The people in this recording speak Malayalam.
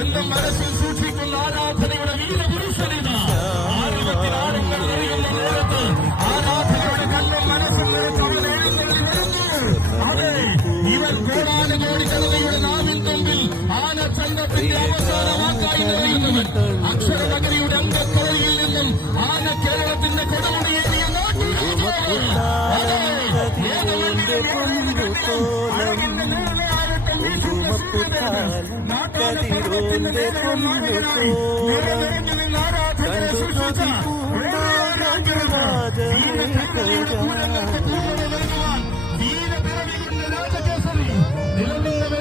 എന്നും മനസ്സിൽ സൂക്ഷിക്കുന്ന ആരാധനയുടെ വീരപുരുഷനിത ആരവത്തിനാളുകൾ അറിയുന്ന നേരത്ത് ആരാധനയുടെ കണ്ണും മനസ്സും നിറച്ചവൻ എഴുന്നള്ളി വരുന്നു. അതെ, ഇവൻ കോടാനുകോടി ജനതയുടെ നാവിൻ തുമ്പിൽ ആനച്ചന്തത്തിന്റെ അവസാന വാക്കായി നിറയുന്നവൻ. അക്ഷരനഗരിയുടെ അംഗക്കരയിൽ നിന്നും ആന കേരളത്തിന്റെ കൊടുമുടിയേറിയ രാജകേസരി നിലനിന്നവരെ